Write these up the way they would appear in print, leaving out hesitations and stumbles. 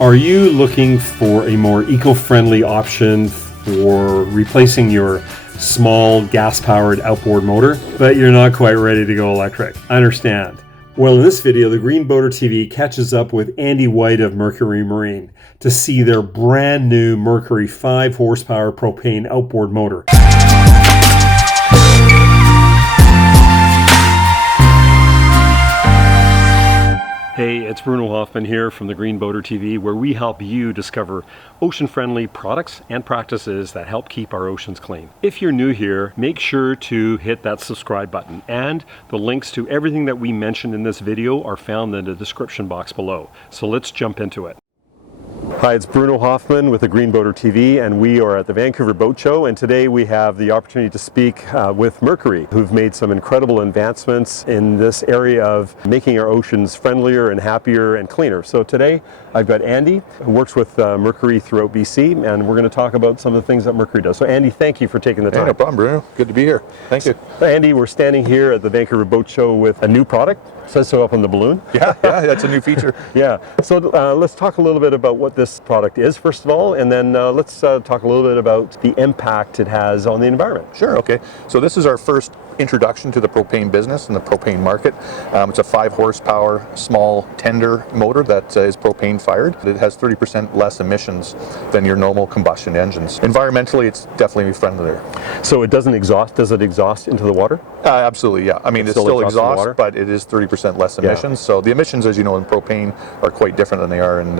Are you looking for a more eco-friendly option for replacing your small gas-powered outboard motor, but you're not quite ready to go electric? I understand. Well, in this video, the Green Boater TV catches up with Andy White of Mercury Marine to see their brand new Mercury 5 horsepower propane outboard motor. Hey, it's Bruno Hoffman here from the Green Boater TV, where we help you discover ocean-friendly products and practices that help keep our oceans clean. If you're new here, make sure to hit that subscribe button, and the links to everything that we mentioned in this video are found in the description box below. So let's jump into it. Hi, it's Bruno Hoffman with the Green Boater TV, and we are at the Vancouver Boat Show, and today we have the opportunity to speak with Mercury, who've made some incredible advancements in this area of making our oceans friendlier and happier and cleaner. So today I've got Andy, who works with Mercury throughout BC, and we're going to talk about some of the things that Mercury does. So Andy, thank you for taking the time. Hey, no problem, Bruno. Good to be here. Thank you. Andy, we're standing here at the Vancouver Boat Show with a new product. It says so up on the balloon. Yeah, that's a new feature. Yeah. So let's talk a little bit about what this product is, first of all, and then let's talk a little bit about the impact it has on the environment. Sure, okay. So this is our first introduction to the propane business and the propane market. It's a 5 horsepower small tender motor that is propane fired. It has 30% less emissions than your normal combustion engines. Environmentally, it's definitely friendlier. So it doesn't exhaust, does it exhaust into the water? Absolutely, yeah. I mean, it's still exhaust, but it is 30% less emissions. Yeah. So the emissions, as you know, in propane are quite different than they are in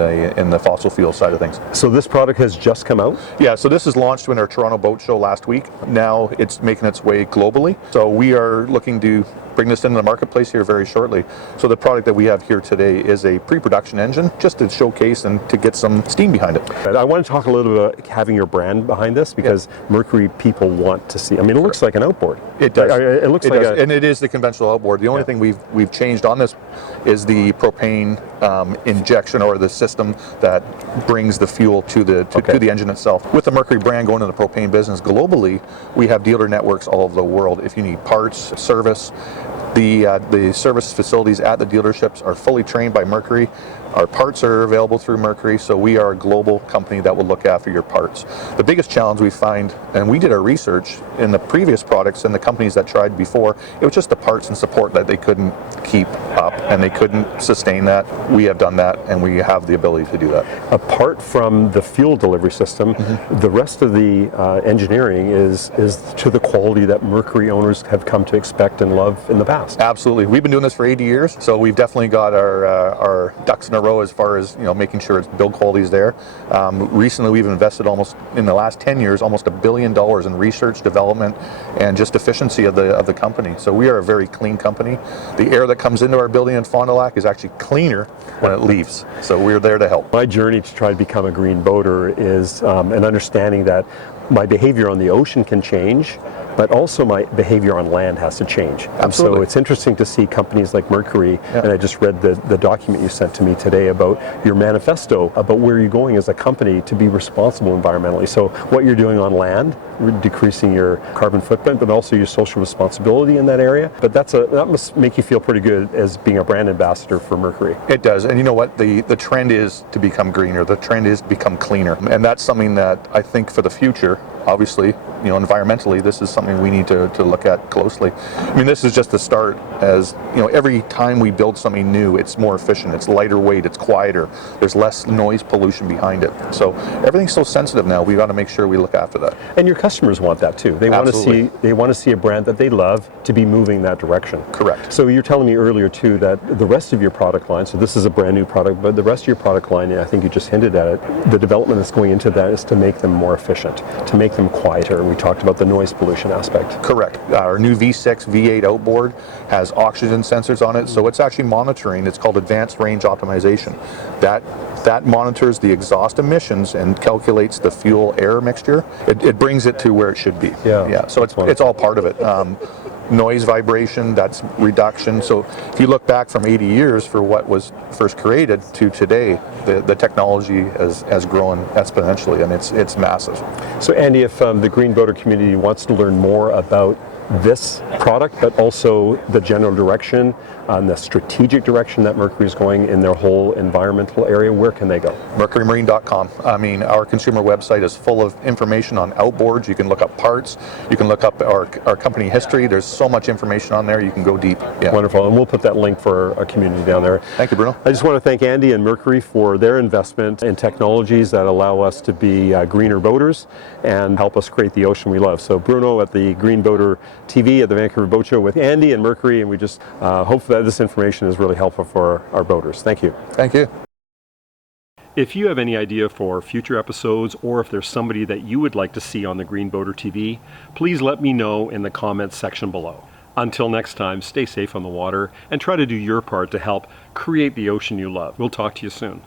the fossil fuel side of things. So this product has just come out? Yeah, so this is launched in our Toronto Boat Show last week. Now it's making its way globally. So we are looking to bring this into the marketplace here very shortly. So the product that we have here today is a pre-production engine, just to showcase and to get some steam behind it. I want to talk a little bit about having your brand behind this, because Mercury people want to see. I mean, it looks like an outboard. It does. It looks like and it is the conventional outboard. The only thing we've changed on this is the propane injection, or the system that brings the fuel to the engine itself. With the Mercury brand going into the propane business globally, we have dealer networks all over the world. If you need parts, service, the service facilities at the dealerships are fully trained by Mercury. Our parts are available through Mercury, so we are a global company that will look after your parts. The biggest challenge we find, and we did our research in the previous products and the companies that tried before, it was just the parts and support that they couldn't keep up, and they couldn't sustain that. We have done that, and we have the ability to do that. Apart from the fuel delivery system, the rest of the engineering is to the quality that Mercury owners have come to expect and love in the past. Absolutely. We've been doing this for 80 years, so we've definitely got our ducks in a row as far as making sure its build quality is there. Recently, we've invested almost in the last 10 years almost $1 billion in research, development, and just efficiency of the company. So we are a very clean company. The air that comes into our building in Fond du Lac is actually cleaner when it leaves. So we're there to help. My journey to try to become a green boater is an understanding that my behavior on the ocean can change, but also my behavior on land has to change. Absolutely. And so it's interesting to see companies like Mercury, and I just read the document you sent to me today about your manifesto, about where you're going as a company to be responsible environmentally. So what you're doing on land, decreasing your carbon footprint, but also your social responsibility in that area. But that must make you feel pretty good as being a brand ambassador for Mercury. It does, and you know what? The trend is to become greener. The trend is to become cleaner, and that's something that I think for the future, obviously, environmentally, this is something we need to look at closely. I mean, this is just the start. As every time we build something new, it's more efficient, it's lighter weight, it's quieter, there's less noise pollution behind it. So everything's so sensitive now, we got to make sure we look after that. And your customers want that too. They want to see a brand that they love to be moving that direction. Correct. So you're telling me earlier too that the rest of your product line, so this is a brand new product, but the rest of your product line, I think you just hinted at it, the development that's going into that is to make them more efficient, to make them quieter. We talked about the noise pollution aspect. Correct. Our new V6, V8 outboard has oxygen sensors on it, so it's actually monitoring. It's called advanced range optimization. That monitors the exhaust emissions and calculates the fuel air mixture. It brings it to where it should be. Yeah. So it's all part of it. Noise vibration, that's reduction. So if you look back from 80 years for what was first created to today, the technology has grown exponentially, and it's massive. So Andy, if the Green Boater community wants to learn more about this product, but also the general direction and the strategic direction that Mercury is going in their whole environmental area, where can they go? MercuryMarine.com. I mean, our consumer website is full of information on outboards. You can look up parts. You can look up our company history. There's so much information on there. You can go deep. Yeah. Wonderful. And we'll put that link for our community down there. Thank you, Bruno. I just want to thank Andy and Mercury for their investment in technologies that allow us to be greener boaters and help us create the ocean we love. So Bruno at the Green Boater TV at the Vancouver Boat Show with Andy and Mercury, and we just hope that this information is really helpful for our boaters. Thank you. Thank you. If you have any idea for future episodes, or if there's somebody that you would like to see on the Green Boater TV, please let me know in the comments section below. Until next time, stay safe on the water and try to do your part to help create the ocean you love. We'll talk to you soon.